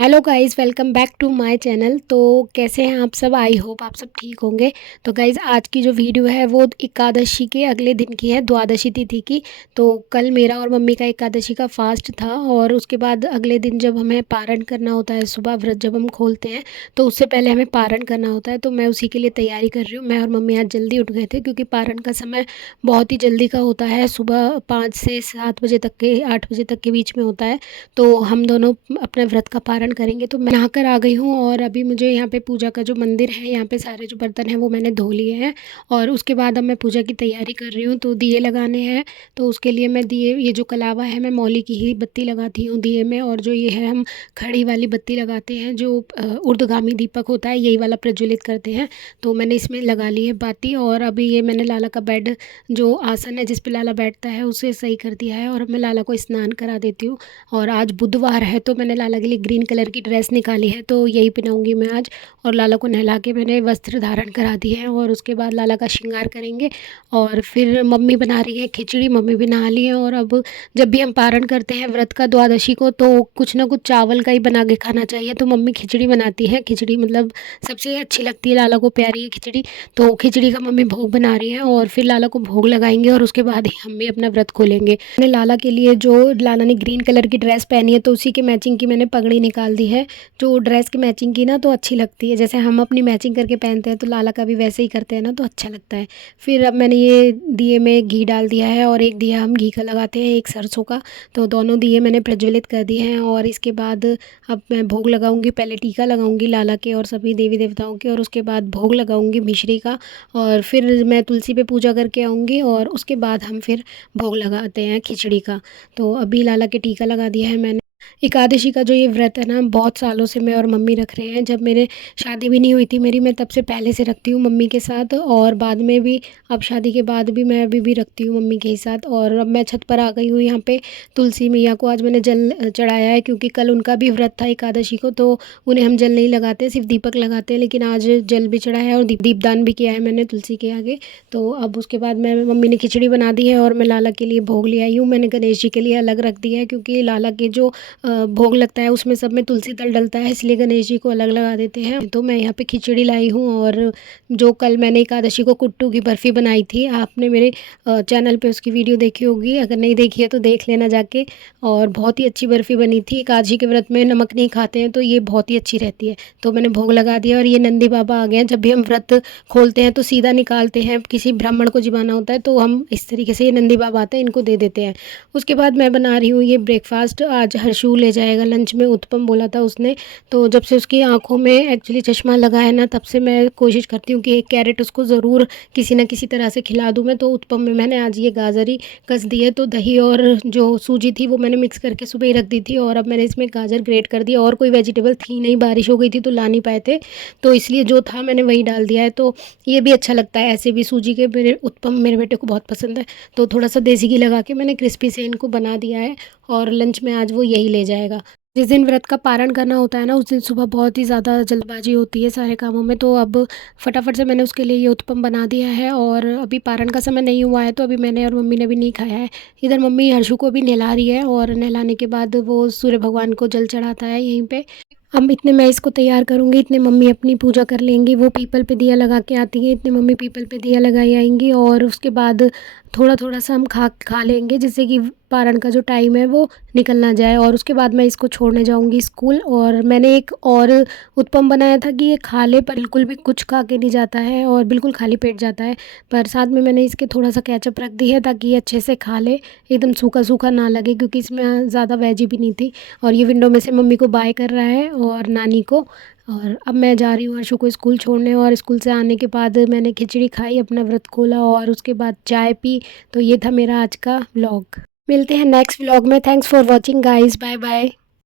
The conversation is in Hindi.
Hello guys, welcome back to my channel. तो कैसे हैं आप सब? आई होप आप सब ठीक होंगे। तो गाइस, आज की जो वीडियो है वो एकादशी के अगले दिन की है, द्वादशी तिथि की। तो कल मेरा और मम्मी का एकादशी का फास्ट था और उसके बाद अगले दिन जब हमें पारण करना होता है, सुबह व्रत जब हम खोलते हैं तो उससे पहले हमें पारण करना होता है। तो मैं उसी के लिए तैयारी कर रही हूँ। मैं और मम्मी आज जल्दी उठ गए थे क्योंकि पारण का समय बहुत ही जल्दी का होता है। सुबह 5 से 7 बजे तक के 8 बजे तक के बीच में होता है। तो हम दोनों अपने व्रत का पारण करेंगे। तो मैं नहाकर आ गई हूँ और अभी मुझे यहाँ पे पूजा का जो मंदिर है, यहाँ पे सारे जो बर्तन हैं वो मैंने धो लिए हैं। और उसके बाद अब मैं पूजा की तैयारी कर रही हूँ। तो दिए लगाने हैं, तो उसके लिए मैं दिए, ये जो कलावा है मैं मौली की ही बत्ती लगाती हूँ दिए में। और जो ये है हम खड़ी वाली बत्ती लगाते हैं, जो ऊर्ध्वगामी दीपक होता है, यही वाला प्रज्वलित करते हैं। तो मैंने इसमें लगा ली है बाती। और अभी ये मैंने लाला का बेड, जो आसन है जिस पे लाला बैठता है, उसे सही कर दिया है। और अब मैं लाला को स्नान करा देती हूँ। और आज बुधवार है तो मैंने लाला के लिए ग्रीन कलर की ड्रेस निकाली है, तो यही पहनाऊंगी मैं आज। और लाला को नहला के मैंने वस्त्र धारण करा दिए हैं और उसके बाद लाला का श्रृंगार करेंगे। और फिर मम्मी बना रही है खिचड़ी, मम्मी भी नहा ली है। और अब जब भी हम पारण करते हैं व्रत का द्वादशी को, तो कुछ ना कुछ चावल का ही बना के खाना चाहिए। तो मम्मी खिचड़ी बनाती है, खिचड़ी मतलब सबसे अच्छी लगती है, लाला को प्यारी है खिचड़ी। तो खिचड़ी का मम्मी भोग बना रही है और फिर लाला को भोग लगाएंगे और उसके बाद ही हम भी अपना व्रत खोलेंगे। मैंने लाला के लिए, जो लाला ने ग्रीन कलर की ड्रेस पहनी है, तो उसी के मैचिंग की मैंने पगड़ी निकाल दी है। जो ड्रेस की मैचिंग की ना तो अच्छी लगती है, जैसे हम अपनी मैचिंग करके पहनते हैं तो लाला का भी वैसे ही करते हैं ना, तो अच्छा लगता है। फिर अब मैंने ये दिए में घी डाल दिया है और एक दिया हम घी का लगाते हैं, एक सरसों का। तो दोनों दिए मैंने प्रज्वलित कर दिए हैं। और इसके बाद अब मैं भोग लगाऊंगी। पहले टीका लगाऊंगी लाला के और सभी देवी देवताओं के, और उसके बाद भोग लगाऊंगी मिश्री का। और फिर मैं तुलसी पे पूजा करके आऊँगी और उसके बाद हम फिर भोग लगाते हैं खिचड़ी का। तो अभी लाला के टीका लगा दिया है मैंने। एकादशी का जो ये व्रत है ना, बहुत सालों से मैं और मम्मी रख रहे हैं। जब मेरे शादी भी नहीं हुई थी मेरी, मैं तब से पहले से रखती हूँ मम्मी के साथ, और बाद में भी, अब शादी के बाद भी मैं अभी भी रखती हूँ मम्मी के ही साथ। और अब मैं छत पर आ गई हूँ। यहाँ पे तुलसी मैया को आज मैंने जल चढ़ाया है क्योंकि कल उनका भी व्रत था एकादशी को, तो उन्हें हम जल नहीं लगाते, सिर्फ दीपक लगाते हैं। लेकिन आज जल भी चढ़ाया है और दीपदान भी किया है मैंने तुलसी के आगे। तो अब उसके बाद मैं, मम्मी ने खिचड़ी बना दी है और मैं लाला के लिए भोग ले आई हूँ। मैंने गणेश जी के लिए अलग रख दिया है क्योंकि लाला के जो भोग लगता है उसमें सब में तुलसी दल डलता है, इसलिए गणेश जी को अलग लगा देते हैं। तो मैं यहाँ पे खिचड़ी लाई हूँ। और जो कल मैंने एकादशी को कुट्टू की बर्फ़ी बनाई थी, आपने मेरे चैनल पे उसकी वीडियो देखी होगी, अगर नहीं देखी है तो देख लेना जाके। और बहुत ही अच्छी बर्फ़ी बनी थी। एकादशी के व्रत में नमक नहीं खाते हैं तो ये बहुत ही अच्छी रहती है। तो मैंने भोग लगा दिया। और ये नंदी बाबा आ गए हैं। जब भी हम व्रत खोलते हैं तो सीधा निकालते हैं, किसी ब्राह्मण को जिबाना होता है तो हम इस तरीके से, ये नंदी बाबा आते हैं, इनको दे देते हैं। उसके बाद मैं बना रही हूँ ये ब्रेकफास्ट। आज हर्षू ले जाएगा लंच में, उत्पम बोला था उसने। तो जब से उसकी आंखों में एक्चुअली चश्मा लगा है ना, तब से मैं कोशिश करती हूँ कि एक कैरेट उसको ज़रूर किसी न किसी तरह से खिला दूँ मैं। तो उत्पम में मैंने आज ये गाजर ही कस दी है। तो दही और जो सूजी थी वो मैंने मिक्स करके सुबह ही रख दी थी, और अब मैंने इसमें गाजर ग्रेट कर दिया। और कोई वेजिटेबल थी नहीं, बारिश हो गई थी तो ला नहीं पाए थे, तो इसलिए जो था मैंने वही डाल दिया है। तो ये भी अच्छा लगता है ऐसे भी सूजी के, मेरे उत्पम मेरे बेटे को बहुत पसंद है। तो थोड़ा सा देसी घी लगा के मैंने क्रिस्पी से इनको बना दिया है और लंच में आज वो यही ले जाएगा। जिस दिन व्रत का पारण करना होता है ना, उस दिन सुबह बहुत ही ज़्यादा जल्दबाजी होती है सारे कामों में। तो अब फटाफट से मैंने उसके लिए ये उत्पम बना दिया है। और अभी पारण का समय नहीं हुआ है तो अभी मैंने और मम्मी ने भी नहीं खाया है। इधर मम्मी हर्षु को भी नहला रही है और नहलाने के बाद वो सूर्य भगवान को जल चढ़ाता है यहीं पे। अब इतने मैं इसको तैयार करूँगी, इतने मम्मी अपनी पूजा कर लेंगी। वो पीपल पे दिया लगा के आती हैं, इतने मम्मी पीपल पे दिया लगाई आएंगी। और उसके बाद थोड़ा थोड़ा सा हम खा लेंगे, जिससे कि पारण का जो टाइम है वो निकल ना जाए। और उसके बाद मैं इसको छोड़ने जाऊंगी स्कूल। और मैंने एक और उत्पम बनाया था कि ये खा ले, पर बिल्कुल भी कुछ खा के नहीं जाता है और बिल्कुल खाली पेट जाता है। पर साथ में मैंने इसके थोड़ा सा केचप रख दी है ताकि ये अच्छे से खा ले, एकदम सूखा सूखा ना लगे, क्योंकि इसमें ज़्यादा वेजी भी नहीं थी। और ये विंडो में से मम्मी को बाय कर रहा है और नानी को। और अब मैं जा रही हूँ हर्षु को स्कूल छोड़ने। और स्कूल से आने के बाद मैंने खिचड़ी खाई, अपना व्रत खोला और उसके बाद चाय पी। तो ये था मेरा आज का व्लॉग। मिलते हैं नेक्स्ट व्लॉग में। Thanks for watching guys, bye bye.